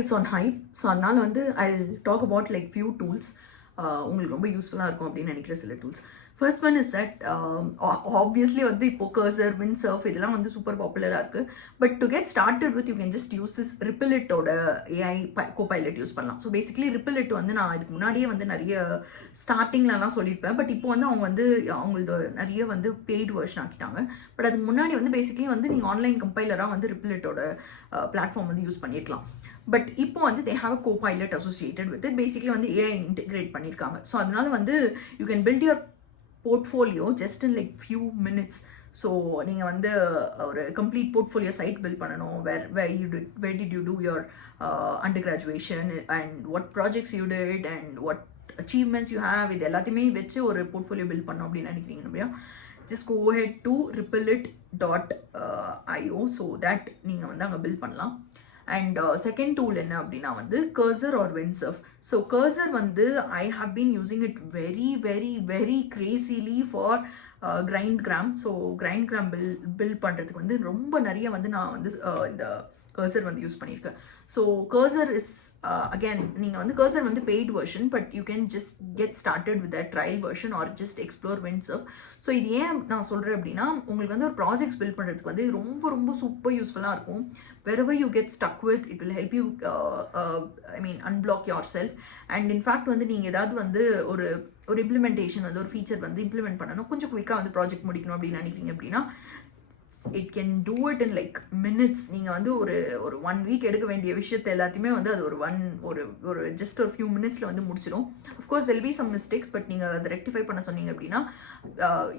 is on hype. So அதனால் வந்து I'll talk about like few tools உங்களுக்கு ரொம்ப யூஸ்ஃபுல்லாக இருக்கும் அப்படின்னு நினைக்கிற சில tools. First one is that obviously வந்து இப்போ கர்சர், விண்ட்சர்ஃப் இதெல்லாம் வந்து சூப்பர் பாப்புலராக இருக்குது. But to get started with you can just use this ரிப்பிலிட்டோட ஏஐ கோபைலட் யூஸ் பண்ணலாம். ஸோ பேசிக்கலி ரிப்பிலிட் வந்து நான் இதுக்கு முன்னாடியே வந்து நிறைய ஸ்டார்டிங்லலாம் சொல்லியிருப்பேன். பட் இப்போ வந்து அவங்க வந்து அவங்களது நிறைய வந்து பெய்டு வெர்ஷன் ஆக்கிட்டாங்க. பட் அதுக்கு முன்னாடி வந்து பேசிக்கலி வந்து நீங்கள் ஆன்லைன் கம்பைலராக வந்து ரிப்பிலிட்டோட பிளாட்ஃபார்ம் வந்து யூஸ் பண்ணியிருக்கலாம். பட் இப்போ வந்து they have a copilot associated with it. Basically வந்து ஏஐ இன்டிகிரேட் பண்ணியிருக்காங்க. ஸோ அதனால வந்து you can build your portfolio just in like few minutes. So நீங்கள் வந்து ஒரு கம்ப்ளீட் போர்ட்ஃபோலியோ சைட் பில்ட் பண்ணணும். where did you do your undergraduation and what projects you did and what achievements you have, இது எல்லாத்தையுமே வச்சு ஒரு portfolio build பண்ணோம் அப்படின்னு நினைக்கிறீங்க இல்லையா? just go ahead to ripplit.io so that நீங்கள் வந்து அங்கே பில்ட் பண்ணலாம். அண்ட் செகண்ட் டூல் என்ன அப்படின்னா வந்து cursor or Windsurf. So cursor வந்து I have been using it very very very crazily for Grindgram. So Grindgram build பண்ணுறதுக்கு வந்து ரொம்ப நிறைய வந்து நான் வந்து இந்த கர்சர் வந்து யூஸ் பண்ணியிருக்கேன். ஸோ கர்சர் இஸ் அகேன் நீங்கள் வந்து கர்சர் வந்து paid version, but you can just get started with a trial version or just explore Windsurf. So இது ஏன் நான் சொல்கிறேன் அப்படின்னா உங்களுக்கு வந்து ஒரு ப்ராஜெக்ட்ஸ் பில்ட் பண்ணுறதுக்கு வந்து ரொம்ப ரொம்ப சூப்பர் யூஸ்ஃபுல்லாக இருக்கும். wherever you get stuck with, it will help you unblock yourself. and in fact வந்து நீங்கள் ஏதாவது வந்து ஒரு இம்ப்ளிமெண்டேஷன் வந்து ஒரு ஃபீச்சர் வந்து இம்ப்ளிமெண்ட் பண்ணணும், கொஞ்சம் குயிக்காக வந்து ப்ராஜெக்ட் முடிக்கணும் அப்படின்னு நினைக்கிறீங்க அப்படின்னா it can do it in like minutes. நீங்கள் வந்து ஒரு 1 week எடுக்க வேண்டிய விஷயத்தை எல்லாத்தையுமே வந்து அது ஒரு just ஒரு few minutesல வந்து முடிச்சிடும். of course there will be some mistakes, but நீங்கள் அதை ரெக்டிஃபை பண்ண சொன்னீங்க அப்படின்னா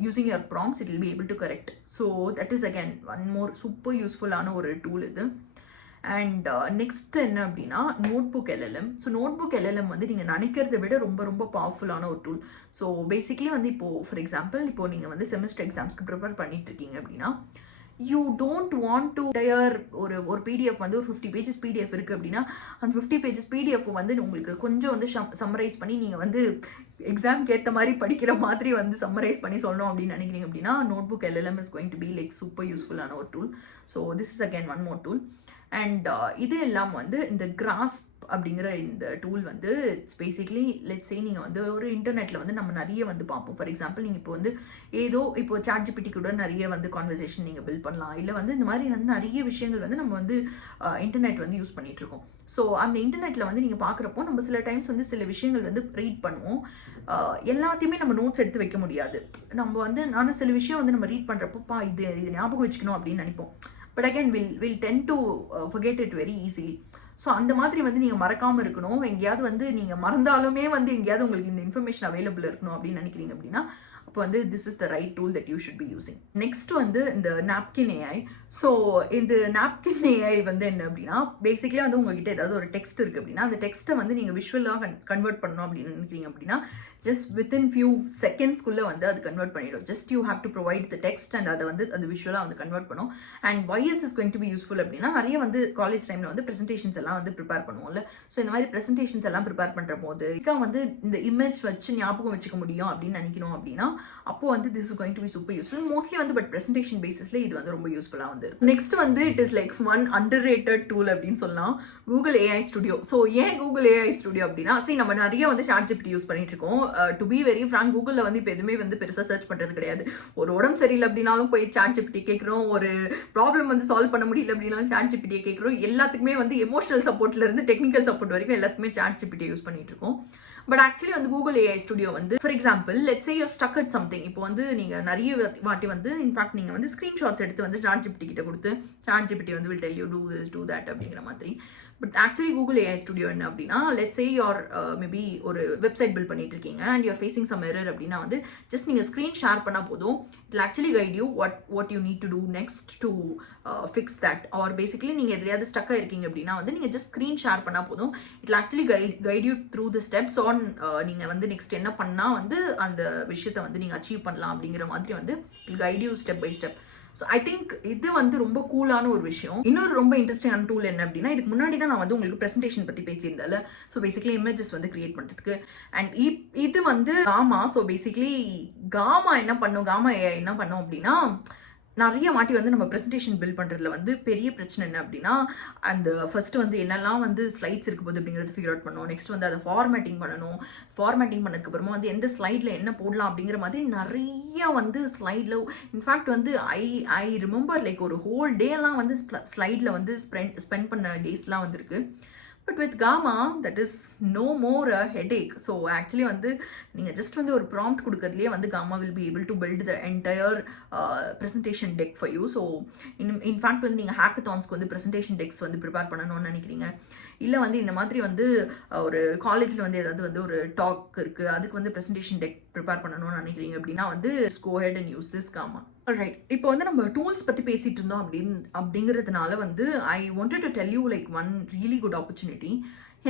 using your prompts it will be able to correct. so that is again one more super useful ஆன ஒரு டூல் இது. அண்ட் நெக்ஸ்ட் என்ன அப்படின்னா notebook LLM. So notebook LLM வந்து நீங்கள் நினைக்கிறத விட ரொம்ப ரொம்ப பவர்ஃபுல்லான ஒரு டூல். ஸோ பேசிக்லி வந்து இப்போது ஃபார் எக்ஸாம்பிள் இப்போது நீங்கள் வந்து செமஸ்டர் எக்ஸாம்ஸ்க்கு ப்ரிப்பேர் பண்ணிட்டு இருக்கீங்க அப்படின்னா you don't want to tire ஒரு பிடிஎஃப் வந்து ஒரு 50 pages பிடிஎஃப் இருக்குது அப்படின்னா அந்த 50 pages பிடிஎஃப் வந்து உங்களுக்கு கொஞ்சம் வந்து சம்மரைஸ் பண்ணி நீங்கள் வந்து எக்ஸாம்க்கு ஏற்ற மாதிரி படிக்கிற மாதிரி வந்து சம்மரைஸ் பண்ணி சொல்லணும் அப்படின்னு நினைக்கிறீங்க அப்படின்னா notebook LLM is going to be like super யூஸ்ஃபுல்லான ஒரு tool. So this is again one more tool. And இது இல்லாமல் வந்து இந்த கிராஸ்ப் அப்படிங்கிற இந்த டூல் வந்து இட்ஸ் பேசிக்லி லெட்ஸ் சே நீங்கள் வந்து ஒரு இன்டர்நெட்டில் வந்து நம்ம நிறைய வந்து பார்ப்போம். ஃபார் எக்ஸாம்பிள் நீங்கள் இப்போ வந்து ஏதோ இப்போ ChatGPT கூட நிறைய வந்து கான்வர்சேஷன் நீங்கள் பில்ட் பண்ணலாம். இல்லை வந்து இந்த மாதிரி வந்து நிறைய விஷயங்கள் வந்து நம்ம வந்து இன்டர்நெட் வந்து யூஸ் பண்ணிகிட்ருக்கோம். ஸோ அந்த இன்டர்நெட்டில் வந்து நீங்கள் பார்க்குறப்போ நம்ம சில டைம்ஸ் வந்து சில விஷயங்கள் வந்து ரீட் பண்ணுவோம். எல்லாத்தையுமே நம்ம நோட்ஸ் எடுத்து வைக்க முடியாது. நம்ம வந்து நானும் சில விஷயம் வந்து நம்ம ரீட் பண்ணுறப்போப்பா இது ஞாபகம் வச்சுக்கணும் அப்படின்னு நினைப்போம். But again will ten to forget it very easily. So அந்த மாதிரி வந்து நீங்கள் மறக்காமல் இருக்கணும். எங்கேயாவது வந்து நீங்கள் மறந்தாலுமே வந்து எங்கேயாவது உங்களுக்கு இந்த இன்ஃபர்மேஷன் அவைலபிள் இருக்கணும் அப்படின்னு நினைக்கிறீங்க அப்படின்னா அப்போ வந்து this is the right tool that you should be using. Next வந்து இந்த நாப்கின் ஏஐ. ஸோ இந்த நாப்கின் ஏஐ வந்து என்ன அப்படின்னா பேசிக்கலி வந்து உங்ககிட்ட ஏதாவது ஒரு டெக்ஸ்ட் இருக்குது அப்படின்னா அந்த டெக்ஸ்ட்டை வந்து நீங்கள் விஷுவலாக கன்வெர்ட் பண்ணணும் அப்படின்னு நினைக்கிறீங்க அப்படின்னா ஜஸ்ட் வித்தின் ஃபியூ செகண்ட்ஸ்குள்ளே வந்து அது கன்வெர்ட் பண்ணிடும். Just you have to provide the text and அதை வந்து அது விஷுவலாக வந்து கன்வெர்ட் பண்ணும். And YS is going to be useful அப்படின்னா நிறைய வந்து காலேஜ் டைமில் வந்து ப்ரெசன்டேஷன்ஸ் எல்லாம் வந்து ப்ரிப்பேர் பண்ணுவோம்ல. ஸோ இந்த மாதிரி ப்ரெசன்டேஷன்ஸ் எல்லாம் ப்ரிப்பேர் பண்ணுற போது வந்து இந்த இமேஜ் வச்சு ஞாபகம் வச்சுக்க முடியும் அப்படின்னு நினைக்கணும் அப்படின்னா அப்போ வந்து this is going to be super useful mostly வந்து. பட் ப்ரெசன்டேஷன் பேசிஸ்ல இது வந்து ரொம்ப யூஸ்ஃபுல்லாக வந்து. நெக்ஸ்ட் வந்து it is like one underrated tool அப்படின்னு சொல்லலாம், கூகுள் AI ஸ்டுடியோ. ஸோ ஏன் கூகுள் AI ஸ்டுடியோ அப்படின்னா சரி நம்ம நிறைய வந்து ChatGPT யூஸ் பண்ணிட்டு இருக்கோம். டு பி வெரி ஃப்ராங்க் கூகுளில் வந்து இப்போ எதுவுமே வந்து பெருசாக சர்ச் பண்ணுறது கிடையாது. ஒரு உடம்பு சரியில்லை அப்படின்னாலும் போய் ChatGPT கேட்குறோம். ஒரு ப்ராப்ளம் வந்து சால்வ் பண்ண முடியல அப்படின்னாலும் ChatGPT கேட்குறோம். எல்லாத்துக்குமே வந்து எமோஷனல் சப்போர்ட்லேருந்து டெக்னிக்கல் சப்போர்ட் வரைக்கும் எல்லாத்துக்குமே ChatGPT யூஸ் பண்ணிட்டு இருக்கோம். பட் ஆக்சுவலி வந்து கூகுள் AI ஸ்டுடியோ வந்து for example let's say you stuck at something. இப்போ வந்து நீங்கள் நிறைய வாட்டி வந்து இன்ஃபேக்ட் நீங்கள் வந்து ஸ்க்ரீன்ஷாட்ஸ் எடுத்து வந்து ChatGPT கிட்ட கொடுத்து ChatGPT வந்து will tell you do this do that அப்படிங்கிற மாதிரி. But actually Google AI studio என்ன அப்படின்னா லெட்ஸ் சே யூஆர் மேபி ஒரு வெப்சைட் பில்ட் பண்ணிட்டு இருக்கீங்க and you're facing some error அப்படின்னா வந்து ஜஸ்ட் நீங்கள் ஸ்க்ரீன் ஷேர் பண்ணால் போதும். It actually guide you what you need to do next to fix that. or basically நீங்கள் எதுலையாவது ஸ்டக் ஆயிருக்கீங்க அப்படின்னா வந்து நீங்கள் ஜஸ்ட் ஸ்க்ரீன் ஷேர் பண்ணால் போதும். It actually guide you through the steps on நீங்கள் வந்து நெக்ஸ்ட் என்ன பண்ணால் வந்து அந்த விஷயத்தை வந்து நீங்கள் அச்சீவ் பண்ணலாம் அப்படிங்கிற மாதிரி வந்து guide you step by step. So I think இது வந்து ரொம்ப கூலான ஒரு விஷயம். இன்னொரு ரொம்ப இன்ட்ரெஸ்டிங்கான டூல் என்ன அப்படின்னா இதுக்கு முன்னாடி தான் நான் வந்து உங்களுக்கு ப்ரெசன்டேஷன் பற்றி பேசியிருந்தால. ஸோ பேசிக்கலி இமேஜஸ் வந்து கிரியேட் பண்ணுறதுக்கு அண்ட் இது வந்து காமா. ஸோ பேசிக்கலி காமா என்ன பண்ணும், காமா AI என்ன பண்ணும் அப்படின்னா நிறைய வாட்டி வந்து நம்ம ப்ரெசன்டேஷன் பில்ட் பண்ணுறதுல வந்து பெரிய பிரச்சனை என்ன அப்படின்னா, அந்த ஃபர்ஸ்ட் வந்து என்னெல்லாம் வந்து ஸ்லைட்ஸ் இருக்க போகுது அப்படிங்கிறது ஃபிகர் அவுட் பண்ணணும். நெக்ஸ்ட் வந்து அதை ஃபார்மேட்டிங் பண்ணணும். ஃபார்மேட்டிங் பண்ணதுக்கப்புறமா வந்து எந்த ஸ்லைடில் என்ன போடலாம் அப்படிங்கிற மாதிரி நிறைய வந்து ஸ்லைடில், இன்ஃபேக்ட் வந்து ஐ ரிமெம்பர் லைக் ஒரு ஹோல் டேலாம் வந்து ஸ்லைடில் வந்து ஸ்பெண்ட் பண்ண டேஸ்லாம் வந்துருக்கு. But with Gamma that is no more a headache. So actually வந்து நீங்கள் ஜஸ்ட் வந்து ஒரு ப்ராம்ப்ட் கொடுக்கறதுலேயே வந்து Gamma will be able to build the entire presentation deck for you. So in fact வந்து நீங்கள் ஹேக்கத்தான்ஸ்க்கு வந்து ப்ரெசன்டேஷன் டெக்ஸ் வந்து ப்ரிப்பேர் பண்ணணும்னு நினைக்கிறீங்க, இல்லை வந்து இந்த மாதிரி வந்து ஒரு காலேஜில் வந்து ஏதாவது வந்து ஒரு டாக் இருக்குது, அதுக்கு வந்து ப்ரெசன்டேஷன் டெக் ப்ரிப்பேர் பண்ணணும்னு நினைக்கிறீங்க அப்படின்னா வந்து go ahead and use this Gamma. Alright, இப்போ வந்து நம்ம டூல்ஸ் பற்றி பேசிகிட்டு இருந்தோம் அப்படிங்கிறதுனால வந்து I wanted to tell you like one really good opportunity.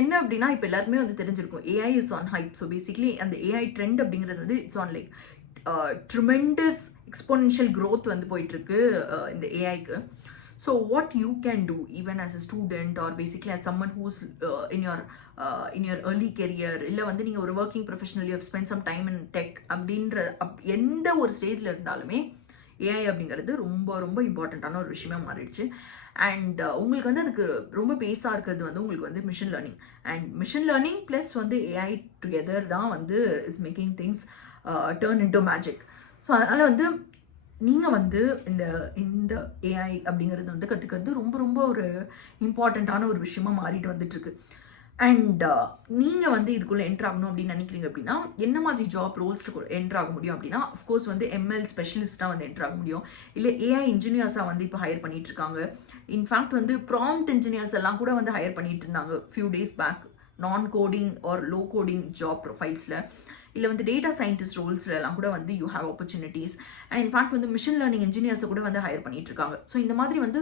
என்ன அப்படின்னா, இப்போ எல்லாருமே வந்து தெரிஞ்சிருக்கும் AI is on hype. So basically அந்த ஏஐ ட்ரெண்ட் அப்படிங்கிறது வந்து it's on like tremendous exponential growth வந்து போயிட்டுருக்கு இந்த ஏஐக்கு. So what you can do even as a student or basically as someone who's in your early career, இல்லை வந்து நீங்கள் ஒரு working professional, you have spent some time in tech அப்படின்ற எந்த ஒரு ஸ்டேஜில் இருந்தாலுமே ஏஐ அப்படிங்கிறது ரொம்ப ரொம்ப இம்பார்ட்டண்ட்டான ஒரு விஷயமா மாறிடுச்சு. அண்ட் உங்களுக்கு வந்து அதுக்கு ரொம்ப பேஸாக இருக்கிறது வந்து உங்களுக்கு வந்து machine learning. And machine learning plus வந்து ஏஐ டுகெதர் தான் வந்து is making things turn into magic. So அதனால் வந்து நீங்கள் வந்து இந்த ஏஐ அப்படிங்கிறது வந்து கற்றுக்கிறது ரொம்ப ரொம்ப ஒரு இம்பார்ட்டண்ட்டான ஒரு விஷயமா மாறிட்டு வந்துட்டுருக்கு. அண்ட் நீங்கள் வந்து இதுக்குள்ளே என்ட்ரு ஆகணும் அப்படின்னு நினைக்கிறீங்க அப்படின்னா என்ன மாதிரி ஜாப் ரோல்ஸில் என்ட்ரு ஆக முடியும் அப்படின்னா, அஃப்கோர்ஸ் வந்து எம்எல் ஸ்பெஷலிஸ்ட்டாக வந்து என்ட்ரு ஆக முடியும், இல்லை ஏஐ இன்ஜினியர்ஸாக வந்து இப்போ ஹையர் பண்ணிட்டு இருக்காங்க. இன்ஃபேக்ட் வந்து ப்ராம்ப்ட் இன்ஜினியர்ஸ் எல்லாம் கூட வந்து ஹையர் பண்ணிட்டு இருந்தாங்க ஃபியூ டேஸ் பேக், நான் coding or low coding job ப்ரொஃபைல்ஸில். இல்லை வந்து டேட்டா சயின்டிஸ்ட் ரோல்ஸ்ல எல்லாம் கூட வந்து you have opportunities. And in fact வந்து மிஷின் லேர்னிங் இன்ஜினியர்ஸை கூட வந்து ஹையர் பண்ணிட்டு இருக்காங்க. ஸோ இந்த மாதிரி வந்து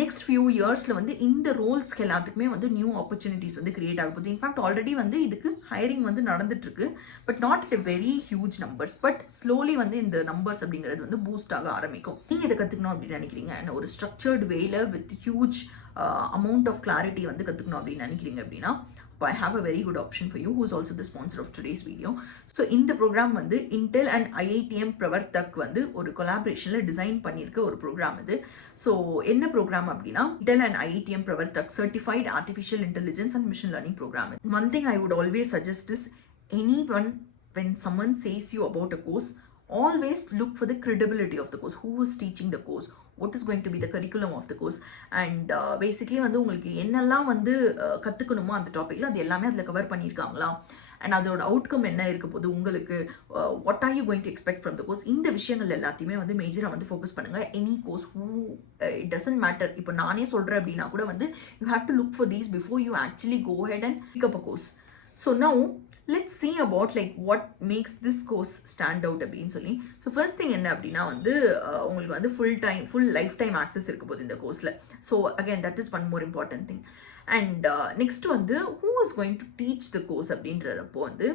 நெக்ஸ்ட் ஃபியூ இயர்ஸில் வந்து இந்த ரோல்ஸ்க்கு எல்லாத்துக்குமே வந்து நியூ ஆப்பர்ச்சுனிட்டிஸ் வந்து கிரியேட் ஆக போகுது. இன்ஃபேக்ட் ஆல்ரெடி வந்து இதுக்கு ஹையரிங் வந்து நடந்துட்டு இருக்கு, but not at very huge numbers. But slowly வந்து இந்த நம்பர்ஸ் அப்படிங்கிறது வந்து பூஸ்ட் ஆக ஆரம்பிக்கும். நீங்கள் இதை கற்றுக்கணும் அப்படின்னு நினைக்கிறீங்க, அண்ட் ஒரு ஸ்ட்ரக்சர்டு வேல with huge amount of clarity வந்து கற்றுக்கணும் அப்படின்னு நினைக்கிறீங்க அப்படின்னா, I have a very good option for you, who is also the sponsor of today's video. So இந்த ப்ரோக்ராம் வந்து Intel and IITM Pravartak வந்து ஒரு கொலாபரேஷனில் டிசைன் பண்ணியிருக்க ஒரு ப்ரோக்ராம் இது. ஸோ என்ன ப்ரோக்ராம் அப்படின்னா, Intel and IITM Pravartak Certified Artificial Intelligence and Machine Learning Program. One thing I would always suggest is, anyone, when someone says you about a course, always look for the credibility of the course. Who is teaching the course? What is going to be the curriculum of the course? And basically வந்து உங்களுக்கு என்னெல்லாம் வந்து கற்றுக்கணுமோ அந்த டாப்பிக்கில் அது எல்லாமே அதில் cover பண்ணியிருக்காங்களா, அண்ட் அதோட அவுட்கம் என்ன இருக்க போது உங்களுக்கு, what are you going to expect from the course, இந்த விஷயங்கள் எல்லாத்தையுமே வந்து மேஜராக வந்து ஃபோக்கஸ் பண்ணுங்கள். Any course it doesn't matter. இப்போ நானே சொல்கிறேன் அப்படின்னா கூட வந்து you have to look for these before you actually go ahead and pick up a course. So now let's see about like what makes this course stand out அப்படின்னு சொல்லி. So first thing என்ன அப்படின்னா வந்து உங்களுக்கு வந்து full life time access இருக்க போகுது இந்த கோர்ஸில். So again that is one more important thing. And next வந்து who is going to teach the course அப்படின்றப்போ வந்து,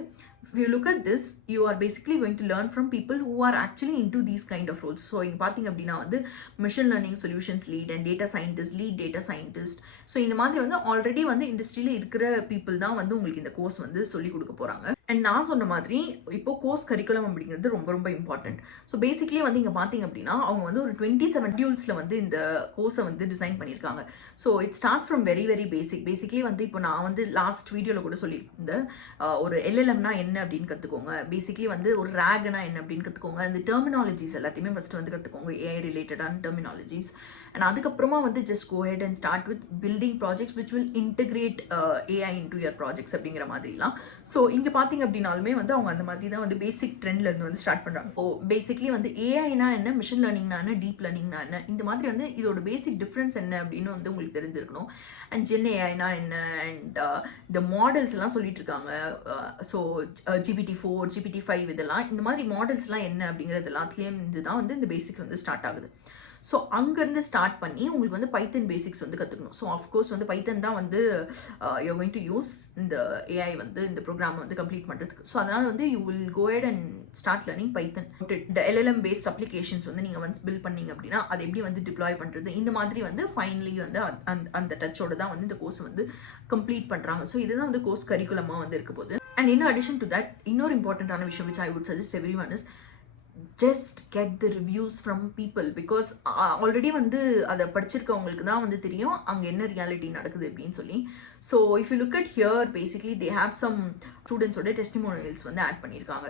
if you look at this, you are basically going to learn from people who are actually into these kind of roles. So இங்க பார்த்தீங்க அப்படின்னா வந்து machine learning solutions lead and data scientist. So இந்த மாதிரி வந்து already வந்து இண்டஸ்ட்ரியில் இருக்கிற பீப்புள் தான் வந்து உங்களுக்கு இந்த கோர்ஸ் வந்து சொல்லி கொடுக்க போகிறாங்க. அண்ட் நான் சொன்ன மாதிரி இப்போ கோர்ஸ் கரிக்குலம் அப்படிங்கிறது ரொம்ப ரொம்ப இம்பார்ட்டன்ட். ஸோ பேசிக்லி வந்து இங்கே பார்த்தீங்க அப்படின்னா அவங்க வந்து ஒரு 27 மாடியூல்ஸில் வந்து இந்த கோர்ஸை வந்து டிசைன் பண்ணியிருக்காங்க. So it starts from very very basically வந்து இப்போ நான் வந்து லாஸ்ட் வீடியோவில் கூட சொல்லியிருந்தேன், ஒரு எல்எல்எம்னா என்ன அப்படின்னு கற்றுக்கோங்க, பேசிக்லி வந்து ஒரு ரேக்னா என்ன அப்படின்னு கற்றுக்கோங்க, அந்த டெர்மினாலஜிஸ் எல்லாத்தையுமே ஃபஸ்ட்டு வந்து கற்றுக்கோங்க, ஏஐ ரிலேட்டடான டெர்மினாலஜிஸ். அண்ட் அதுக்கப்புறமா வந்து just go ahead and start with building projects which will integrate AI into your projects அப்படிங்கிற மாதிரிலாம். ஸோ இங்கே பார்த்தீங்க அப்படின்னாலுமே வந்து அவங்க அந்த மாதிரி தான் வந்து பேசிக் ட்ரெண்ட்லேருந்து வந்து ஸ்டார்ட் பண்ணுறாங்க. ஸோ பேசிக்லி வந்து ஏஐனா என்ன, மிஷின் லேர்னிங்னா என்ன, டீப் லேர்னிங்னா என்ன, இந்த மாதிரி வந்து இதோட பேசிக் டிஃப்ரென்ஸ் என்ன அப்படின்னு வந்து உங்களுக்கு தெரிஞ்சிருக்கணும். அண்ட் ஜென் ஏஐனா என்ன, அண்ட் இந்த மாடல்ஸ் எல்லாம் சொல்லிட்டு இருக்காங்க. ஸோ GPT-4 GPT-5 இதெல்லாம், இந்த மாதிரி மாடல்ஸ்லாம் என்ன அப்படிங்கிறது எல்லாத்துலேயும் இருந்து தான் வந்து இந்த பேசிக் வந்து ஸ்டார்ட் ஆகுது. ஸோ அங்கேருந்து ஸ்டார்ட் பண்ணி உங்களுக்கு வந்து பைத்தன் பேசிக்ஸ் வந்து கற்றுக்கணும். ஸோ ஆஃப்கோர்ஸ் வந்து பைத்தன் தான் வந்து யூ கோயிங் டு யூஸ் இந்த ஏஐ வந்து இந்த ப்ரோக்ராம் வந்து கம்ப்ளீட் பண்ணுறதுக்கு. ஸோ அதனால் வந்து you will go ahead and start learning Python. இந்த எல்எல்எம் பேஸ்ட் அப்ளிகேஷன்ஸ் வந்து நீங்கள் ஒன்ஸ் பில்ட் பண்ணீங்க அப்படின்னா அதை எப்படி வந்து டிப்ளாய் பண்ணுறது, இந்த மாதிரி வந்து ஃபைனலி வந்து அந்த டச்சோட தான் வந்து இந்த கோர்ஸ் வந்து கம்ப்ளீட் பண்ணுறாங்க. ஸோ இதுதான் வந்து கோர்ஸ் கரிக்குலமாக வந்து இருக்க போகுது. And in addition to that, இன்னொரு இம்பார்ட்டண்ட்டான விஷயம் which I would suggest everyone is, just get the reviews from people because already வந்து அதை படிச்சிருக்கவங்களுக்கு தான் வந்து தெரியும் அங்கே என்ன ரியாலிட்டி நடக்குது அப்படின்னு சொல்லி. So if you look at here basically they have some ஸ்டூடெண்ட்ஸோட டெஸ்டிமோனியல்ஸ் வந்து ஆட் பண்ணியிருக்காங்க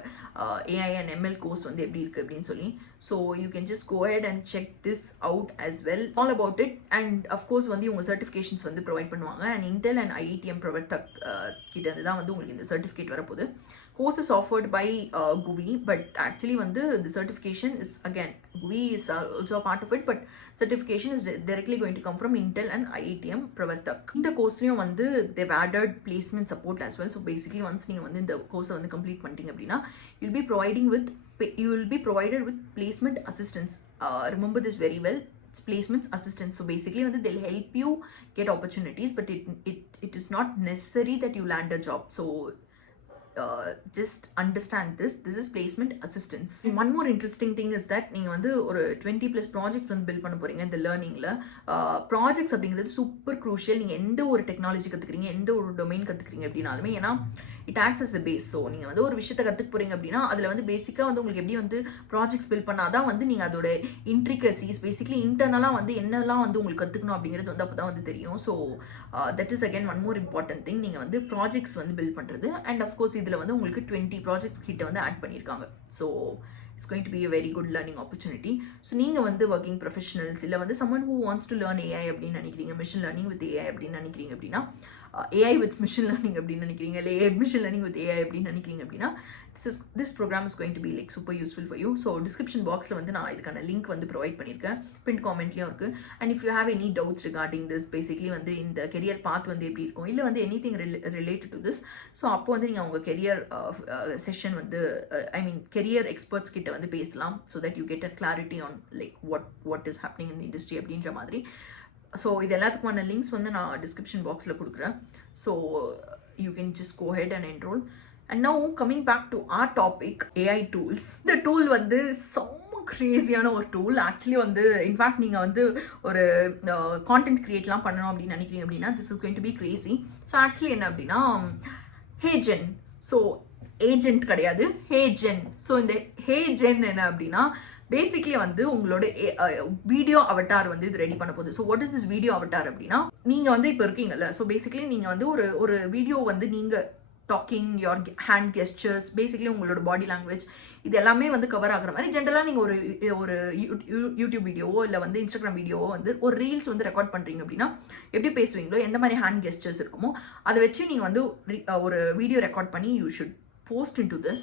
ஏஐ அண்ட் எம்எல் கோர்ஸ் வந்து எப்படி இருக்குது அப்படின்னு சொல்லி. So you can just go ahead and check this out as well. All about it. And of course வந்து இவங்க சர்டிஃபிகேஷன்ஸ் வந்து ப்ரொவைட் பண்ணுவாங்க. And Intel and IITM provide கிட்ட இருந்து தான் வந்து உங்களுக்கு இந்த சர்டிஃபிகேட் வரப்போகுது. Course is offered by GUI, but actually the certification is, again, GUI is also a part of it, but certification is directly going to come from Intel and IITM Pravatak. In the course they've added placement support as well. So basically once you the course complete பண்ணிட்டீங்க அப்படினா you will be provided with placement assistance. Remember this very well. It's placements assistance. So basically they'll help you get opportunities, but it is not necessary that you land a job. So just understand this is placement assistance. And one more interesting thing is that நீங்க வந்து ஒரு 20+ project வந்து build பண்ண போறீங்க இந்த லேர்னிங்ல. Projects அப்படிங்கிறது super crucial. நீங்க எந்த ஒரு டெக்னாலஜி கத்துக்கிறீங்க, எந்த ஒரு டொமைன் கத்துக்கிறீங்க அப்படின்னாலுமே, ஏன்னா it acts as the base. So நீங்க வந்து ஒரு விஷயத்தை கத்துக்க போறீங்க அப்படின்னா அதுல வந்து பேசிக்கா வந்து உங்களுக்கு எப்படி வந்து ப்ராஜெக்ட்ஸ் பில்ட் பண்ணாதான் வந்து நீங்க அதோட இன்ட்ரிகசிஸ் பேசிக்லி இன்டர்னலா வந்து என்னெல்லாம் வந்து உங்களுக்கு கத்துக்கணும் அப்படிங்கிறது வந்து அப்பதான் வந்து தெரியும். So that is again one more important thing. நீங்க வந்து ப்ராஜெக்ட்ஸ் வந்து பில்ட் பண்றது. அண்ட் அஃப்கோர்ஸ் இதில் வந்து உங்களுக்கு 20 ப்ராஜெக்ட்ஸ் கிட்ட வந்து ஆட் பண்ணியிருக்காங்க. So it's going to be a very good learning opportunity. So நீங்கள் வந்து ஒர்க்கிங் ப்ரொஃபஷனல்ஸ் இல்லை வந்து someone who wants to learn AI அப்படின்னு நினைக்கிறீங்க, மிஷின் லேர்னிங் வித் AI அப்படின்னு நினைக்கிறீங்க அப்படின்னா, AI with machine learning அப்படின்னு நினைக்கிறீங்க, இல்லை AI machine learning with AI அப்படின்னு நினைக்கிறீங்க அப்படின்னா, this program is going to be like super useful for you. So description boxல வந்து நான் இதுக்கான லிங்க் வந்து ப்ரொவைட் பண்ணியிருக்கேன், பின் காமெண்ட்லேயும் இருக்கு. And if you have any doubts regarding this, basically வந்து இந்த கெரியர் பாத் வந்து எப்படி இருக்கும், இல்லை வந்து anything related to this, so அப்போ வந்து நீங்கள் உங்கள் கெரியர் செஷன் வந்து கெரியர் எக்ஸ்பர்ட்ஸ் கிட்ட வந்து பேசலாம். So that you get a clarity on like what is happening in the industry அப்படின்ற மாதிரி. ஸோ இது எல்லாத்துக்குமான லிங்க்ஸ் வந்து நான் டிஸ்கிரிப்ஷன் பாக்ஸில் கொடுக்குறேன். So you can just go ahead and enrol. And now coming back to our topic, AI tools. இந்த tool வந்து செம்ம க்ரேஸியான ஒரு டூல். ஆக்சுவலி வந்து இன்ஃபேக்ட் நீங்கள் வந்து ஒரு கான்டென்ட் க்ரியேட்லாம் பண்ணணும் அப்படின்னு நினைக்கிறீங்க அப்படின்னா this is going to be crazy. So actually என்ன அப்படின்னா, ஹேஜென், ஸோ ஏஜென்ட் கிடையாது, ஹேஜென். ஸோ இந்த ஹேஜென் என்ன அப்படின்னா பேசிக்லி வந்து உங்களோட வீடியோ அவட்டார் வந்து இது ரெடி பண்ண போகுது. So what is this video avatar அப்படின்னா, நீங்கள் வந்து இப்போ இருக்கீங்கல்ல, ஸோ பேசிக்லி நீங்கள் வந்து ஒரு வீடியோ வந்து நீங்கள் talking, your hand gestures, basically உங்களோட பாடி லாங்குவேஜ், இது எல்லாமே வந்து கவர் ஆகுற மாதிரி ஜென்ரலாக நீங்கள் ஒரு யூடியூப் வீடியோவோ இல்லை வந்து இன்ஸ்டாகிராம் வீடியோவோ வந்து ஒரு ரீல்ஸ் வந்து ரெக்கார்ட் பண்ணுறீங்க அப்படின்னா எப்படி பேசுவீங்களோ, எந்த மாதிரி ஹேண்ட் கெஸ்டர்ஸ் இருக்குமோ அதை வச்சு நீங்கள் வந்து ஒரு வீடியோ ரெக்கார்ட் பண்ணி you should post into this,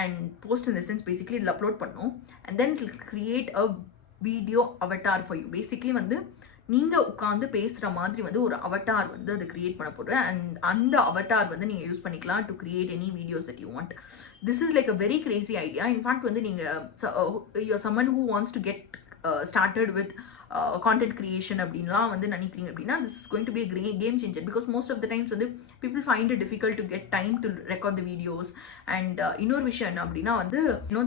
and post in the sense basically it'll upload பண்ணும், and then it'll create a video avatar for you. basically வந்து நீங்க உட்கார்ந்து பேசுற மாதிரி வந்து ஒரு அவட்டார் வந்து அது கிரியேட் பண்ண போறேன். அண்ட் அந்த அவட்டார் வந்து நீங்க யூஸ் பண்ணிக்கலாம் to create any videos that you want. This is like a very crazy idea. In fact வந்து நீங்க you are someone who wants to get started with content creation அப்படின்லாம் வந்து நினைக்கிறீங்க அப்படின்னா this is going to be a game changer, because most of the times வந்து people find it difficult to get time to record the videos. and இன்னொரு விஷயம் என்ன அப்படின்னா வந்து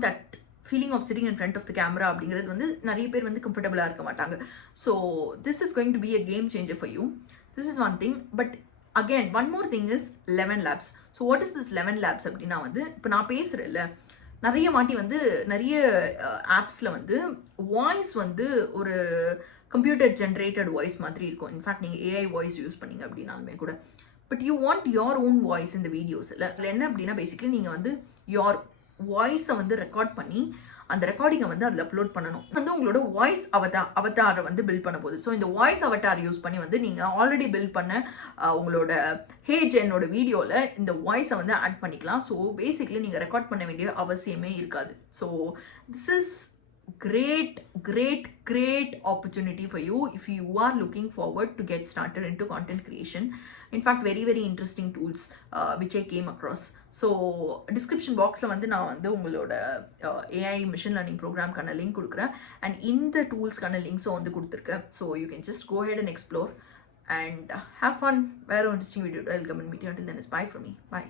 that feeling of sitting in front of the camera அப்படிங்கிறது வந்து நிறைய பேர் வந்து கம்ஃபர்டபுளாக இருக்க மாட்டாங்க. so this is going to be a game changer for you. this is one thing. but again one more thing is 11 labs. so what is this 11 labs அப்படின்னா வந்து இப்போ நான் பேசுகிறேன்ல, நிறைய மாட்டி வந்து நிறைய ஆப்ஸில் வந்து வாய்ஸ் வந்து ஒரு கம்ப்யூட்டர் ஜென்ரேட்டட் வாய்ஸ் மாதிரி இருக்கும். இன்ஃபேக்ட் நீங்கள் ஏஐ வாய்ஸ் யூஸ் பண்ணீங்க அப்படின்னாலுமே கூட, but you want your own voice இந்த வீடியோஸில். அதில் என்ன அப்படின்னா பேசிக்லி நீங்கள் வந்து யோர் வாய்ஸை வந்து ரெக்கார்ட் பண்ணி அந்த ரெக்கார்டிங்கை வந்து அதில் அப்லோட் பண்ணணும். வந்து உங்களோட வாய்ஸ் அவதாரை வந்து பில்ட் பண்ண போகுது. ஸோ இந்த வாய்ஸ் அவதார் யூஸ் பண்ணி வந்து நீங்கள் ஆல்ரெடி பில்ட் பண்ண உங்களோட ஹேஜென்னோட வீடியோவில் இந்த வாய்ஸை வந்து ஆட் பண்ணிக்கலாம். ஸோ பேசிக்லி நீங்கள் ரெக்கார்ட் பண்ண வேண்டிய அவசியமே இருக்காது. So this is great opportunity for you if you are looking forward to get started into content creation. In fact very interesting tools which I came across. so description box la vandu na vandu ungaloda AI machine learning program kana link kudukren, and இந்த tools kana links வந்து கொடுத்திருக்கேன். so you can just go ahead and explore and have fun. Very interesting video. I'll come and meet you. Until then, it's bye from me. Bye.